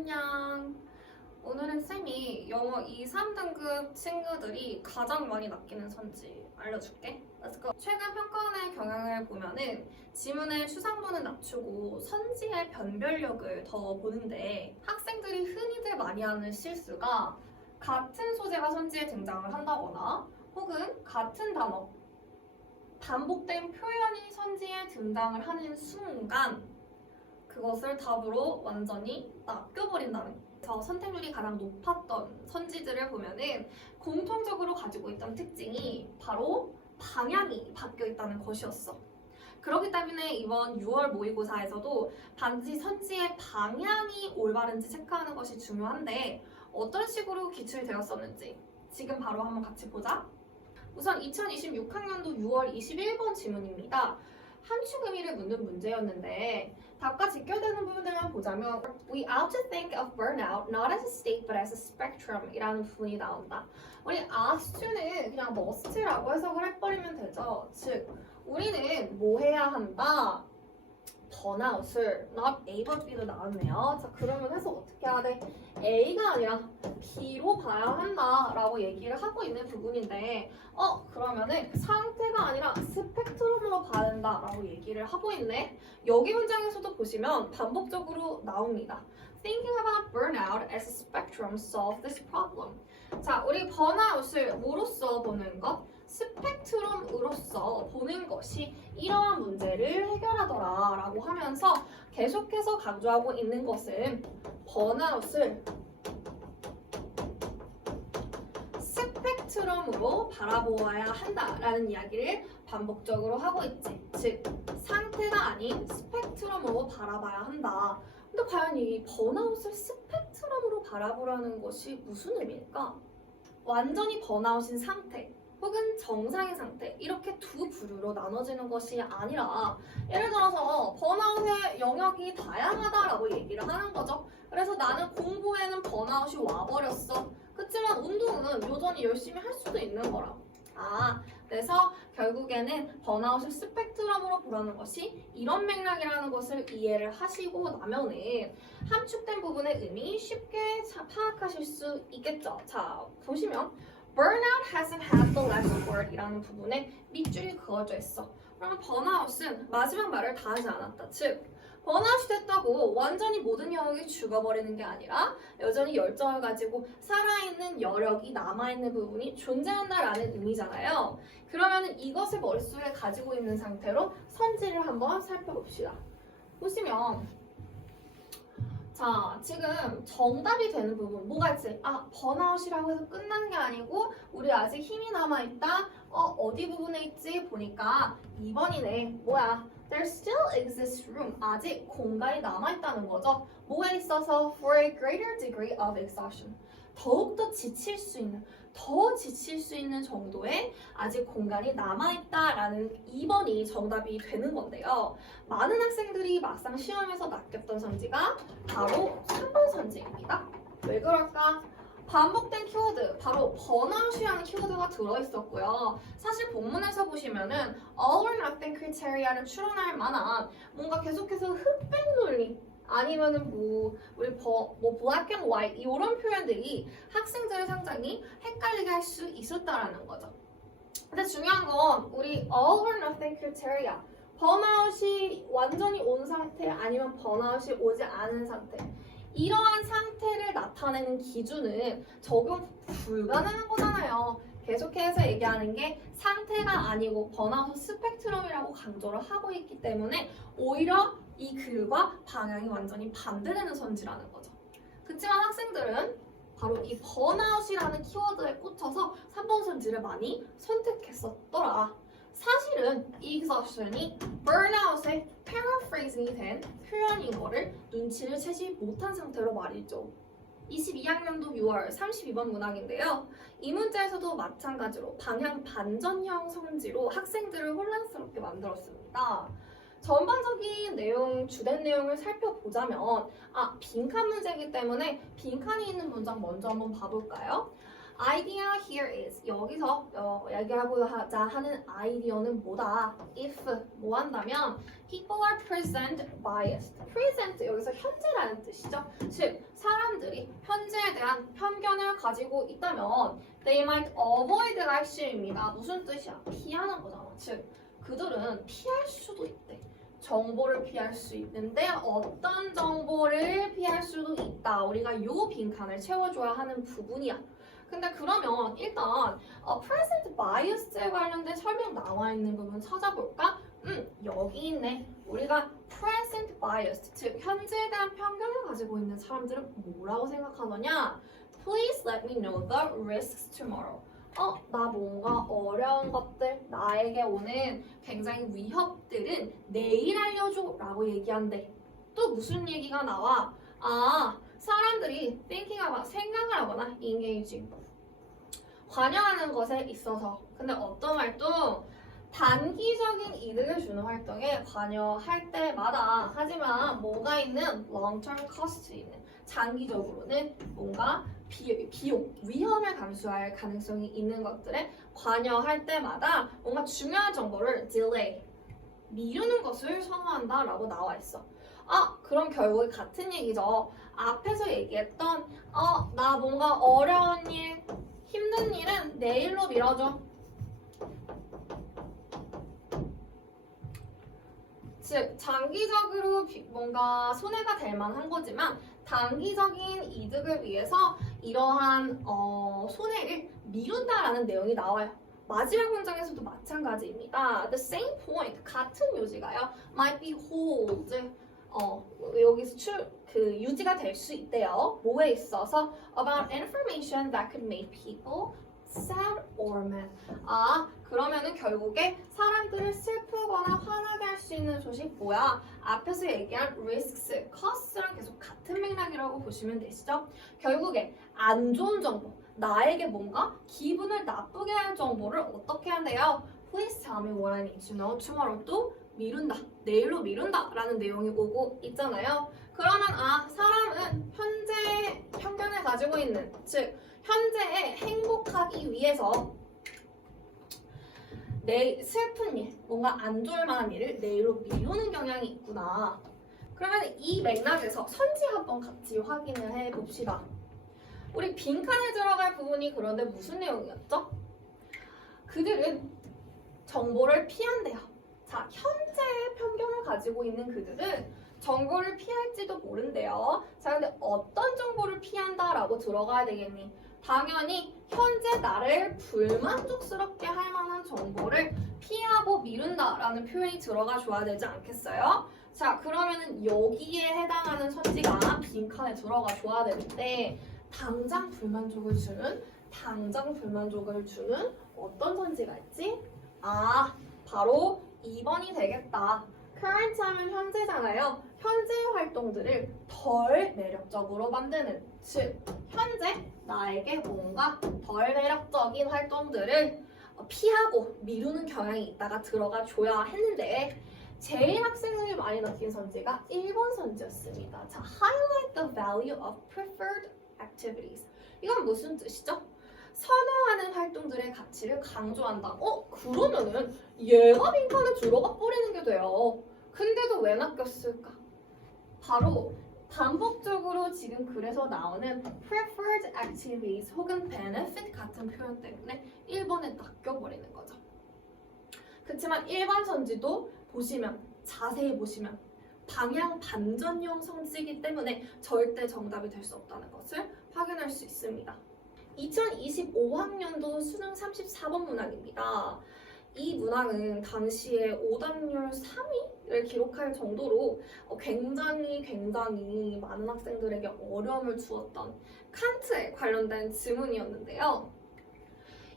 안녕. 오늘은 쌤이 영어 2, 3등급 친구들이 가장 많이 낚이는 선지 알려줄게. Let's go. 최근 평가원의 경향을 보면은 지문의 추상도는 낮추고 선지의 변별력을 더 보는데 학생들이 흔히들 많이 하는 실수가 같은 소재가 선지에 등장을 한다거나 혹은 같은 단어, 반복된 표현이 선지에 등장을 하는 순간 그것을 답으로 완전히 낚여버린다는 거예요. 그래서 선택률이 가장 높았던 선지들을 보면은 공통적으로 가지고 있던 특징이 바로 방향이 바뀌어 있다는 것이었어. 그렇기 때문에 이번 6월 모의고사에서도 반드시 선지의 방향이 올바른지 체크하는 것이 중요한데 어떤 식으로 기출되었었는지 지금 바로 한번 같이 보자. 우선 2026학년도 6월 21번 지문입니다. 함축 의미를 묻는 문제였는데 답과 직결되는 부분들만 보자면 We ought to think of burnout not as a state but as a spectrum 이라는 부분이 나온다. 우리 ought to는 그냥 must라고 해석을 해버리면 되죠. 즉 우리는 뭐 해야 한다? burnout을 not A but B도 나왔네요. 자 그러면 해석 어떻게 해야 돼? A가 아니라 B로 봐야 한다 라고 얘기를 하고 있는 부분인데 그러면은 상태가 아니라 스펙트럼으로 봐야 된다 라고 얘기를 하고 있네. 여기 문장에서도 보시면 반복적으로 나옵니다. Thinking about burnout as a spectrum solve this problem. 자, 우리 번아웃을 뭐로써 보는 것? 스펙트럼으로서 보는 것이 이러한 문제를 해결하더라 라고 하면서 계속해서 강조하고 있는 것은 번아웃을 스펙트럼으로 바라보아야 한다라는 이야기를 반복적으로 하고 있지. 즉, 상태가 아닌 스펙트럼으로 바라봐야 한다. 근데 과연 이 번아웃을 스펙트럼으로 바라보라는 것이 무슨 의미일까? 완전히 번아웃인 상태 혹은 정상의 상태 이렇게 두 부류로 나눠지는 것이 아니라 예를 들어서 번아웃의 영역이 다양하다라고 얘기를 하는 거죠. 그래서 나는 공부에는 번아웃이 와버렸어. 그렇지만 운동은 여전히 열심히 할 수도 있는 거라고. 그래서 결국에는 번아웃을 스펙트럼으로 보라는 것이 이런 맥락이라는 것을 이해를 하시고 나면은 함축된 부분의 의미 쉽게 파악하실 수 있겠죠. 자, 보시면 Burnout hasn't had the last word 이라는 부분에 밑줄이 그어져 있어. 그러면 번아웃은 마지막 말을 다 하지 않았다. 즉, 번아웃이 됐다고 완전히 모든 영역이 죽어버리는 게 아니라 여전히 열정을 가지고 살아있는 여력이 남아있는 부분이 존재한다라는 의미잖아요. 그러면 이것을 머릿속에 가지고 있는 상태로 선지를 한번 살펴봅시다. 보시면 자, 지금 정답이 되는 부분 뭐가 있지? 번아웃이라고 해서 끝난 게 아니고 우리 아직 힘이 남아있다? 어디 부분에 있지? 보니까 2번이네. 뭐야? There still exists room. 아직 공간이 남아있다는 거죠. 뭐에 있어서? For a greater degree of exhaustion. 더욱더 지칠 수 있는, 더 지칠 수 있는 정도의 아직 공간이 남아있다라는 2번이 정답이 되는 건데요. 많은 학생들이 막상 시험에서 낚였던 선지가 바로 3번 선지입니다. 왜 그럴까? 반복된 키워드, 바로 번아웃이라는 키워드가 들어있었고요. 사실 본문에서 보시면은 all or nothing criteria를 추론할 만한 뭔가 계속해서 흑백 논리 아니면은 우리 black and white 이런 표현들이 학생들을 상당히 헷갈리게 할 수 있었다라는 거죠. 근데 중요한 건 우리 all or nothing criteria 번아웃이 완전히 온 상태 아니면 번아웃이 오지 않은 상태 이러한 상태를 나타내는 기준은 적용 불가능한 거잖아요. 계속해서 얘기하는 게 상태가 아니고 번아웃 스펙트럼이라고 강조를 하고 있기 때문에 오히려 이 글과 방향이 완전히 반대되는 선지라는 거죠. 그렇지만 학생들은 바로 이 번아웃이라는 키워드에 꽂혀서 3번 선지를 많이 선택했었더라. 사실은 exhaustion이 burnout의 paraphrasing이 된 표현인 거를 눈치를 채지 못한 상태로 말이죠. 22학년도 6월 32번 문항인데요. 이 문제에서도 마찬가지로 방향 반전형 선지로 학생들을 혼란스럽게 만들었습니다. 전반적인 내용, 주된 내용을 살펴보자면 빈칸 문제이기 때문에 빈칸이 있는 문장 먼저 한번 봐볼까요? idea here is 여기서 얘기하고자 하는 아이디어는 뭐다? if 뭐 한다면 people are present biased. present 여기서 현재라는 뜻이죠. 즉 사람들이 현재에 대한 편견을 가지고 있다면 they might avoid action입니다. 무슨 뜻이야? 피하는 거잖아. 즉 그들은 피할 수도 있대. 정보를 피할 수 있는데 어떤 정보를 피할 수도 있다. 우리가 요 빈칸을 채워줘야 하는 부분이야. 근데 그러면 일단 present bias에 관련된 설명 나와 있는 부분 찾아볼까? 여기 있네. 우리가 present biased, 즉 현재에 대한 편견을 가지고 있는 사람들은 뭐라고 생각하느냐? Please let me know the risks tomorrow. 나 뭔가 어려운 것들, 나에게 오는 굉장히 위협들은 내일 알려줘 라고 얘기한대. 또 무슨 얘기가 나와? 사람들이 thinking about, 생각을 하거나 engaging, 관여하는 것에 있어서. 근데 어떤 활동? 단기적인 이득을 주는 활동에 관여할 때마다, 하지만 뭐가 있는 long-term cost 있는, 장기적으로는 뭔가 비용, 위험을 감수할 가능성이 있는 것들에 관여할 때마다 뭔가 중요한 정보를 delay, 미루는 것을 선호한다 라고 나와 있어. 그럼 결국에 같은 얘기죠. 앞에서 얘기했던 나 뭔가 어려운 일, 힘든 일은 내일로 미뤄줘. 즉 장기적으로 뭔가 손해가 될 만한 거지만 단기적인 이득을 위해서 이러한 손해를 미룬다라는 내용이 나와요. 마지막 문장에서도 마찬가지입니다. The same point, 같은 요지가요. might be hold, 여기서 유지가 될 수 있대요. 뭐에 있어서? About information that could make people sad or mad. 그러면은 결국에 사람들을 슬프거나 화나게 할 수 있는 소식 뭐야? 앞에서 얘기한 risks, cost랑 계속 같은 맥락이라고 보시면 되시죠? 결국에 안 좋은 정보, 나에게 뭔가 기분을 나쁘게 하는 정보를 어떻게 한대요? Please tell me what I need to know tomorrow. 또 미룬다, 내일로 미룬다 라는 내용이 오고 있잖아요. 그러면 사람은 현재 편견을 가지고 있는, 즉 현재에 행복하기 위해서 슬픈 일, 뭔가 안 좋을 만한 일을 내일로 미루는 경향이 있구나. 그러면 이 맥락에서 선지 한번 같이 확인을 해봅시다. 우리 빈칸에 들어갈 부분이 그런데 무슨 내용이었죠? 그들은 정보를 피한대요. 자, 현재의 편견을 가지고 있는 그들은 정보를 피할지도 모른대요. 자, 근데 어떤 정보를 피한다라고 들어가야 되겠니? 당연히 현재 나를 불만족스럽게 할 만한 정보를 피하고 미룬다라는 표현이 들어가 줘야 되지 않겠어요? 자, 그러면은 여기에 해당하는 선지가 빈칸에 들어가 줘야 되는데 당장 불만족을 주는 어떤 선지가 있지? 바로 2번이 되겠다. current 하면 현재잖아요. 현재 활동들을 덜 매력적으로 만드는, 즉 현재 나에게 뭔가 덜 매력적인 활동들을 피하고 미루는 경향이 있다가 들어가 줘야 했는데 제일 학생들이 많이 넣힌 선지가 1번 선지였습니다. 자, highlight the value of preferred activities. 이건 무슨 뜻이죠? 선호하는 활동들의 가치를 강조한다. 그러면은 얘가 빈칸에 들어가 버리는 게 돼요. 근데도 왜 낚였을까? 바로 반복적으로 지금 글에서 나오는 preferred activities 혹은 benefit 같은 표현 때문에 1번에 낚여버리는 거죠. 그렇지만 일반 선지도 자세히 보시면 방향 반전형 선지이기 때문에 절대 정답이 될 수 없다는 것을 확인할 수 있습니다. 2025학년도 수능 34번 문항입니다. 이 문항은 당시에 오답률 3위를 기록할 정도로 굉장히 많은 학생들에게 어려움을 주었던 칸트에 관련된 지문이었는데요.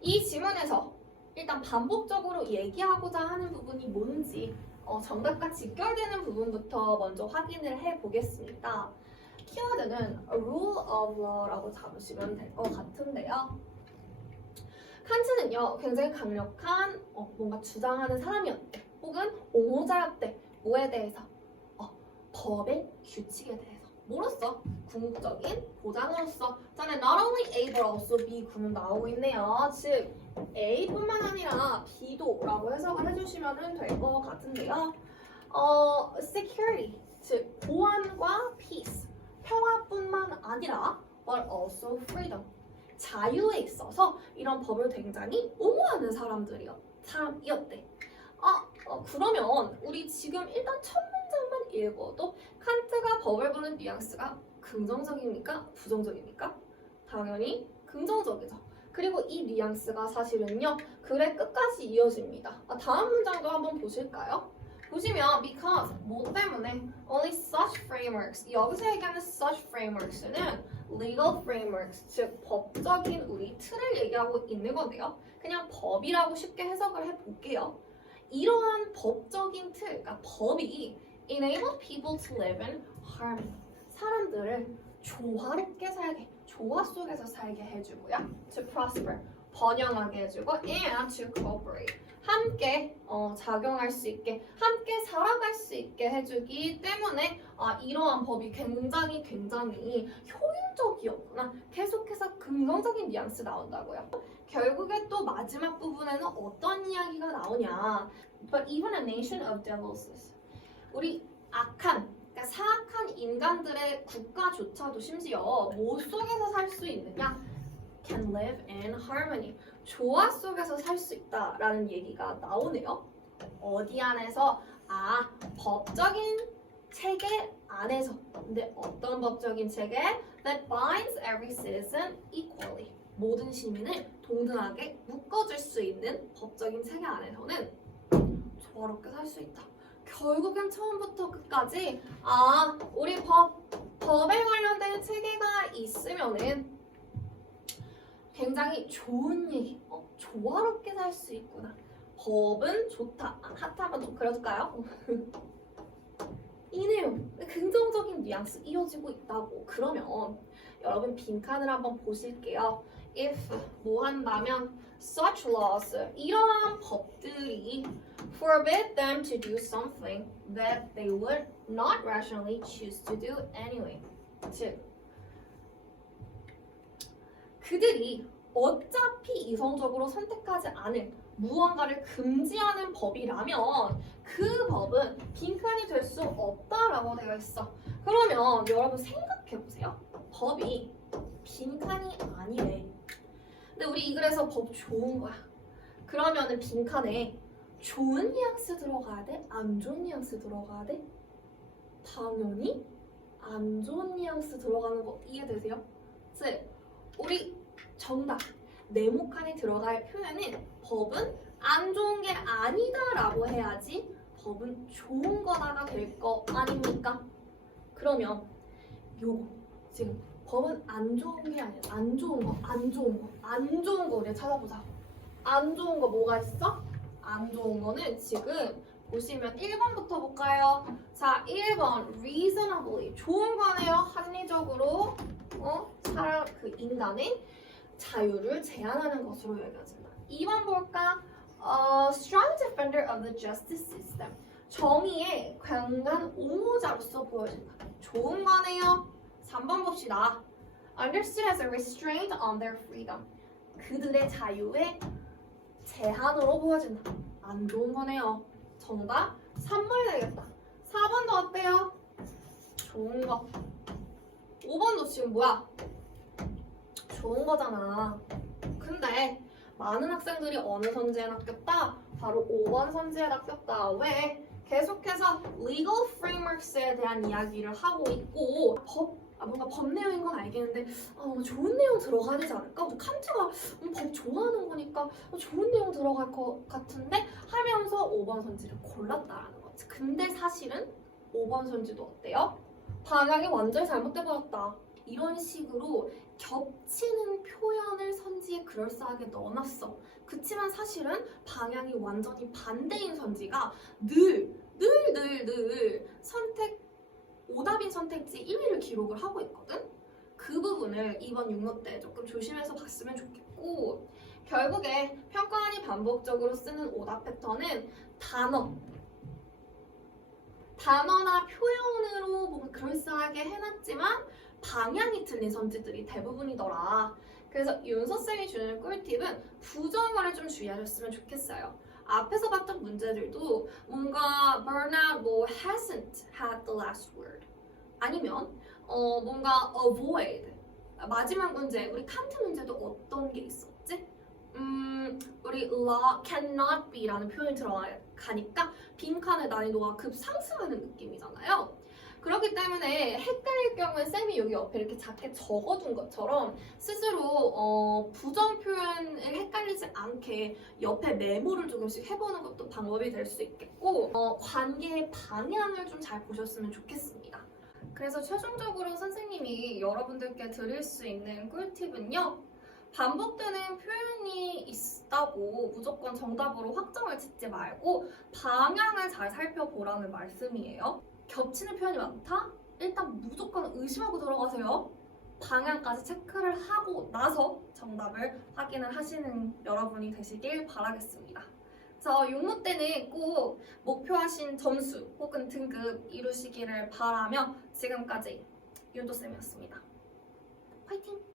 이 지문에서 일단 반복적으로 얘기하고자 하는 부분이 뭔지 정답과 직결되는 부분부터 먼저 확인을 해보겠습니다. 키워드는 rule of law라고 잡으시면 될 것 같은데요. 칸트는요 굉장히 강력한 뭔가 주장하는 사람이었대. 혹은 옹호자였대. 뭐에 대해서? 법의 규칙에 대해서. 뭐로써? 궁극적인 보장으로서. 저는 not only A but also B 구문 나오고 있네요. 즉 A뿐만 아니라 B도 라고 해석을 해주시면 될 것 같은데요. security, 즉 보안과 peace, 평화뿐만 아니라 but also freedom, 자유에 있어서 이런 법을 굉장히 옹호하는 사람이었대. 그러면 우리 지금 일단 첫 문장만 읽어도 칸트가 법을 보는 뉘앙스가 긍정적입니까? 부정적입니까? 당연히 긍정적이죠. 그리고 이 뉘앙스가 사실은요, 글의 끝까지 이어집니다. 다음 문장도 한번 보실까요? 보시면 because 뭐 때문에 only such frameworks, 여기서 얘기하는 such frameworks는 legal frameworks, 즉 법적인 우리 틀을 얘기하고 있는 건데요. 그냥 법이라고 쉽게 해석을 해볼게요. 이러한 법적인 틀, 그러니까 법이 enable people to live in harmony, 사람들을 조화롭게 살게, 조화 속에서 살게 해주고요. to prosper, 번영하게 해주고 and to cooperate, 함께 작용할 수 있게, 함께 살아갈 수 있게 해주기 때문에 이러한 법이 굉장히 효율적이었구나. 계속해서 긍정적인 뉘앙스 나온다고요. 결국에 또 마지막 부분에는 어떤 이야기가 나오냐. But even a nation of devils, 우리 그러니까 사악한 인간들의 국가조차도 심지어 뭐 속에서 살 수 있느냐? Can live in harmony, 조화 속에서 살 수 있다라는 얘기가 나오네요. 어디 안에서? 법적인 체계 안에서. 근데 어떤 법적인 체계? That binds every citizen equally, 모든 시민을 동등하게 묶어줄 수 있는 법적인 체계 안에서는 조화롭게 살 수 있다. 결국엔 처음부터 끝까지 우리 법에 관련된 체계가 있으면은 굉장히 좋은 얘기, 조화롭게 살 수 있구나. 법은 좋다. 하트 한번 좀 그려줄까요? 이 내용, 긍정적인 뉘앙스 이어지고 있다고. 그러면 여러분 빈칸을 한번 보실게요. If 뭐 한다면 such laws, 이러한 법들이 forbid them to do something that they would not rationally choose to do anyway. 즉 그들이 어차피 이성적으로 선택하지 않을 무언가를 금지하는 법이라면 그 법은 빈칸이 될 수 없다라고 되어 있어. 그러면 여러분 생각해보세요. 법이 빈칸이 아니래. 근데 우리 이 글에서 법 좋은 거야. 그러면은 빈칸에 좋은 뉘앙스 들어가야 돼? 안 좋은 뉘앙스 들어가야 돼? 당연히 안 좋은 뉘앙스 들어가는 거 이해되세요? 즉 우리 정답 네모칸에 들어갈 표현은 법은 안 좋은 게 아니다라고 해야지 법은 좋은 거다가 될 거 아닙니까? 그러면 요거 지금 법은 안 좋은 게 아니라 안 좋은 거 우리 찾아보자. 안 좋은 거 뭐가 있어? 안 좋은 거는 지금 보시면 1번부터 볼까요? 자, 1번 reasonably, 좋은 거네요. 합리적으로 인간의 자유를 제한하는 것으로 여겨진다. 2번 볼까? strong defender of the justice system, 정의의 강한 옹호자로서 보여진다. 좋은 거네요. 3번 봅시다. understood as a restraint on their freedom, 그들의 자유의 제한으로 보여진다. 안 좋은 거네요. 정답 3번이 되겠다. 4번도 어때요? 좋은 거. 5번도 지금 뭐야? 좋은 거잖아. 근데 많은 학생들이 어느 선지에 낚였다? 바로 5번 선지에 낚였다. 왜? 계속해서 legal frameworks에 대한 이야기를 하고 있고 뭔가 법 내용인 건 알겠는데 좋은 내용 들어가야 되지 않을까? 칸트가 법 좋아하는 거니까 좋은 내용 들어갈 것 같은데 하면서 5번 선지를 골랐다라는 거지. 근데 사실은 5번 선지도 어때요? 방향이 완전히 잘못돼버렸다. 이런 식으로 겹치는 표현을 선지에 그럴싸하게 넣어놨어. 그치만 사실은 방향이 완전히 반대인 선지가 늘 오답인 선택지 1위를 기록을 하고 있거든? 그 부분을 이번 육모 때 조금 조심해서 봤으면 좋겠고, 결국에 평가원이 반복적으로 쓰는 오답 패턴은 단어나 표현으로 뭔가 그럴싸하게 해놨지만 방향이 틀린 선지들이 대부분이더라. 그래서 윤서쌤이 주는 꿀팁은 부정어를 좀 주의하셨으면 좋겠어요. 앞에서 봤던 문제들도 뭔가 burnout 뭐 hasn't had the last word 아니면 뭔가 avoid 마지막 문제 우리 칸트 문제도 어떤 게 있었지? 우리 law cannot be라는 표현이 들어가니까 빈칸의 난이도가 급 상승하는 느낌이잖아요. 그렇기 때문에 헷갈릴 경우에 쌤이 여기 옆에 이렇게 작게 적어둔 것처럼 스스로 부정 표현을 헷갈리지 않게 옆에 메모를 조금씩 해보는 것도 방법이 될 수 있겠고 관계의 방향을 좀 잘 보셨으면 좋겠습니다. 그래서 최종적으로 선생님이 여러분들께 드릴 수 있는 꿀팁은요. 반복되는 표현이 있다고 무조건 정답으로 확정을 짓지 말고 방향을 잘 살펴보라는 말씀이에요. 겹치는 표현이 많다? 일단 무조건 의심하고 들어가세요. 방향까지 체크를 하고 나서 정답을 확인을 하시는 여러분이 되시길 바라겠습니다. 그래서 육모 때는 꼭 목표하신 점수 혹은 등급 이루시기를 바라며 지금까지 윤도쌤이었습니다.